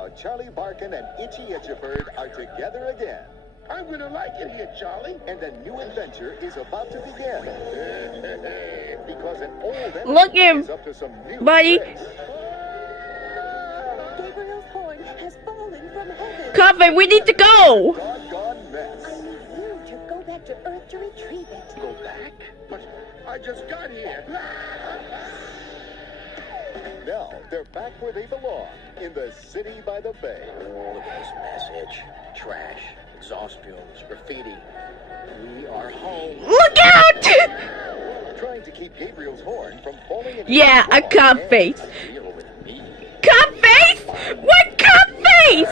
now Charlie Barkin and Itchy Itchiford are together again. I'm gonna like it here, Charlie. And a new adventure is about to begin. Because an old enemy Look him, is up to some new buddy. tricks. Gabriel's horn has fallen from heaven. Coffee, we need to go. Doggone mess. I need you to go back to Earth to retrieve it. Go back? But I just got here. Now they're back where they belong, in the city by the bay. Look at this message. Trash, exhaust fumes, graffiti. We are home. Look out! Trying to keep Gabriel's horn from falling into Yeah, a cup face. Deal with me. Cup face? What cup face?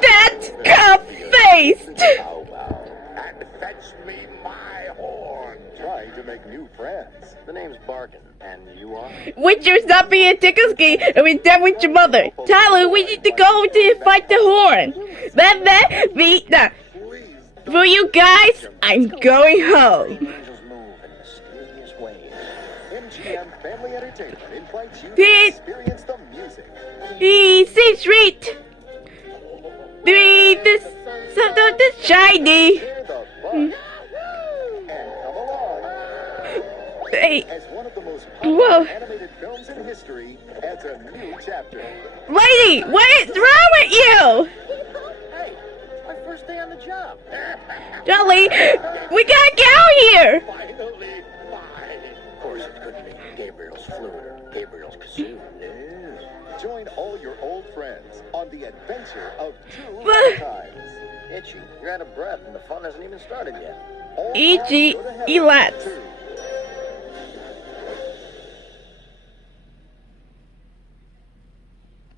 That's cup face. Bow wow. And fetch me my horn. Trying to make new friends. The name's Barkin, and you are? With your stopping at Tickleski and we're done with your mother. Tyler, we need to go to fight the horn. That beat that. Please. For you guys, I'm going home. Angels move in mysterious ways. MGM Family Entertainment invites you to Pete. experience the music. Easy street. This something this shiny. Share the fun. And come along. Hey, As one of the most Whoa. popular animated films in history adds a new chapter. lady, what is wrong with you? Hey, it's my first day on the job. Jolly, we gotta get out here. Finally, mine. Of course, it couldn't be Gabriel's flute or Gabriel's kazoo. No. Join all your old friends on the adventure of two But- lifetimes. Itchy, you're out of breath and the fun hasn't even started yet. All E.G. paths go to heaven Elats. 2.